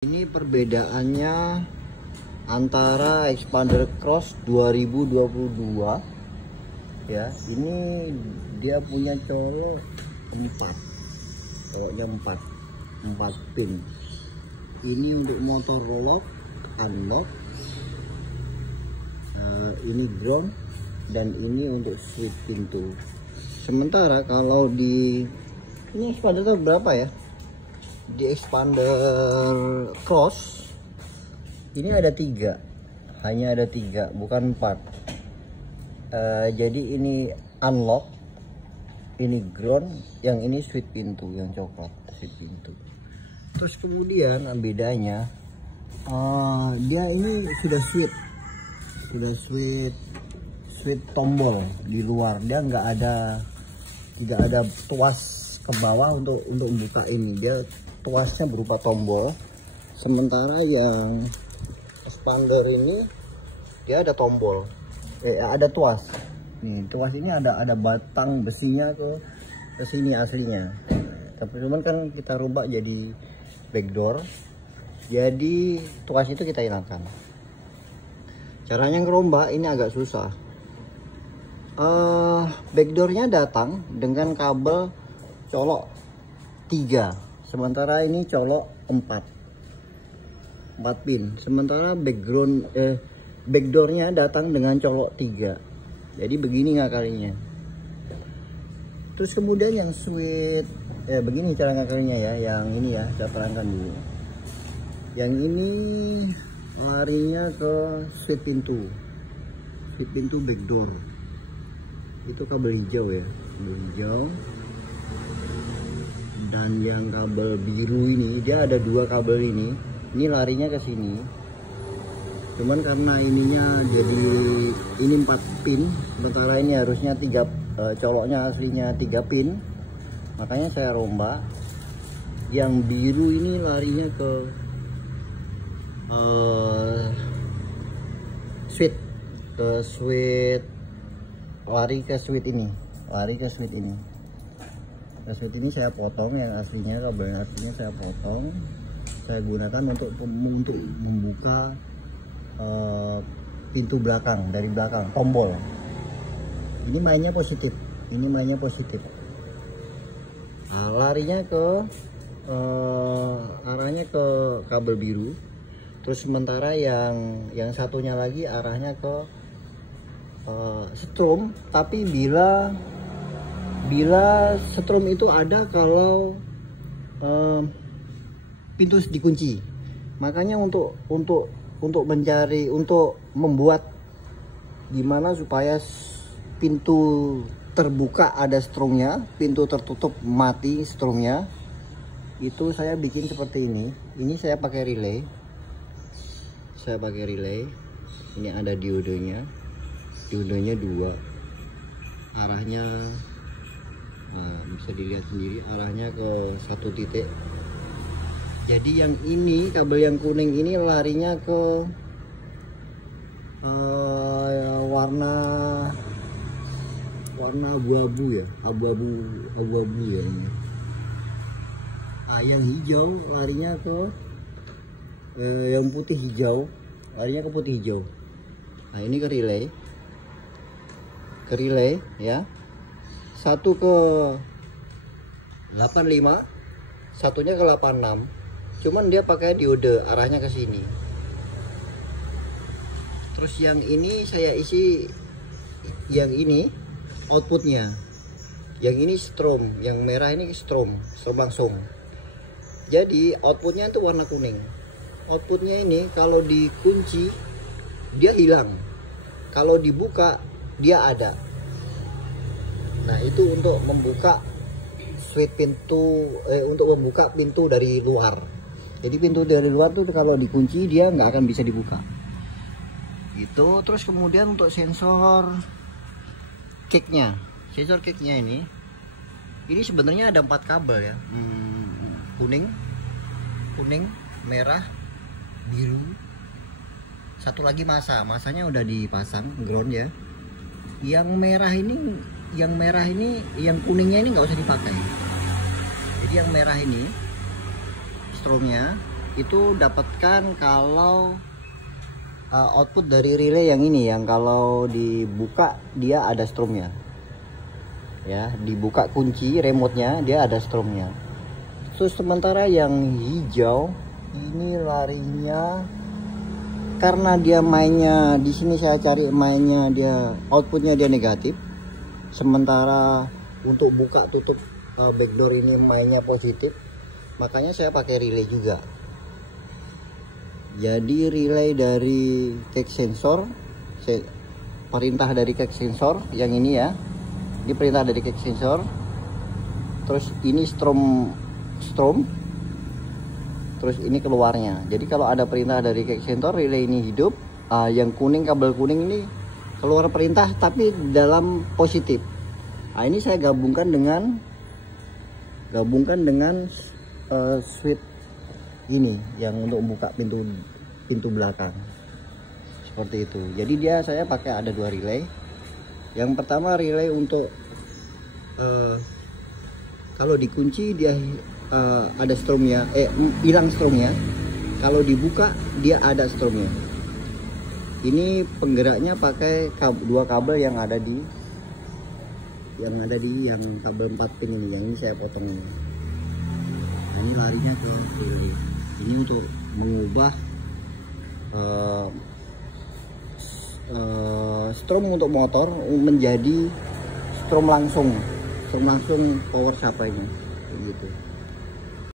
Ini perbedaannya antara Expander Cross 2022 ya. Ini dia punya colok 4, coloknya 4 pin. Ini untuk motor lock, unlock, ini ground, dan ini untuk switch pintu. Sementara kalau di ini Expander itu berapa ya? Di Expander Cross ini ada 3, hanya ada 3, bukan 4. Jadi ini unlock, ini ground, yang ini switch pintu, yang coklat switch pintu. Terus kemudian bedanya dia ini sudah switch tombol di luar. Dia tidak ada tuas ke bawah untuk membuka ini. Dia tuasnya berupa tombol, sementara yang Expander ini dia ada tombol, ada tuas. Nih tuas ini ada batang besinya ke sini aslinya, tapi cuman kan kita rubah jadi backdoor, jadi tuas itu kita hilangkan. Caranya ngerombak ini agak susah. Backdoornya datang dengan kabel colok 3, sementara ini colok 4 pin. Sementara backdoornya datang dengan colok 3. Jadi begini ngakalinya. Terus kemudian yang switch begini cara ngakalinya ya. Yang ini ya, saya terangkan dulu. Yang ini larinya ke switch pintu backdoor. Itu kabel hijau ya, kabel hijau. Dan yang kabel biru ini, dia ada 2 kabel ini larinya ke sini. Cuman karena ininya jadi ini 4 pin, sementara ini harusnya 3, coloknya aslinya 3 pin, makanya saya rombak. Yang biru ini larinya ke switch lari ke switch ini. Switch ini saya potong, yang aslinya kabel yang aslinya saya potong, saya gunakan untuk membuka pintu belakang, dari belakang tombol. Ini mainnya positif, larinya ke arahnya ke kabel biru. Terus sementara yang satunya lagi arahnya ke strom, tapi bila strom itu ada kalau pintu dikunci. Makanya untuk membuat gimana supaya pintu terbuka ada stromnya, pintu tertutup mati stromnya, itu saya bikin seperti ini. Ini saya pakai relay. Ini ada diodenya 2, arahnya bisa dilihat sendiri, arahnya ke 1 titik. Jadi yang ini, kabel yang kuning ini larinya ke warna abu-abu ya, abu-abu ya ini. Yang hijau larinya ke yang putih hijau, larinya ke putih hijau. Nah ini ke relay ya. Satu ke 85, satunya ke 86. Cuman dia pakai diode, arahnya ke sini. Terus yang ini saya isi, yang ini outputnya. Yang ini strom, yang merah ini strom langsung. Jadi outputnya itu warna kuning. Outputnya ini kalau dikunci dia hilang, kalau dibuka dia ada. Nah itu untuk membuka switch pintu, untuk membuka pintu dari luar. Jadi pintu dari luar tuh kalau dikunci dia nggak akan bisa dibuka. Gitu. Terus kemudian untuk sensor kicknya ini sebenarnya ada 4 kabel ya, kuning, merah, biru. Satu lagi masanya udah dipasang ground ya. Yang merah ini, yang kuningnya ini nggak usah dipakai. Jadi yang merah ini stromnya itu dapatkan kalau output dari relay yang ini, yang kalau dibuka dia ada stromnya ya, dibuka kunci remote-nya dia ada stromnya. Terus sementara yang hijau ini larinya, karena dia mainnya di sini, saya cari mainnya dia outputnya dia negatif, sementara untuk buka tutup backdoor ini mainnya positif, makanya saya pakai relay juga. Jadi relay dari cage sensor, perintah dari cage sensor yang ini ya, ini perintah dari cage sensor. Terus ini strom, terus ini keluarnya. Jadi kalau ada perintah dari cage sensor, relay ini hidup. Yang kuning, kabel kuning ini keluar perintah tapi dalam positif. Nah, ini saya gabungkan dengan switch ini yang untuk buka pintu belakang, seperti itu. Jadi saya pakai ada 2 relay. Yang pertama relay untuk kalau dikunci dia ada stromnya, hilang stromnya. Kalau dibuka dia ada stromnya. Ini penggeraknya pakai 2 kabel yang ada di yang kabel 4 pin ini. Yang ini saya potong ini. Ini larinya ke relay. Ini untuk mengubah strom untuk motor menjadi strom langsung power supply-nya gitu.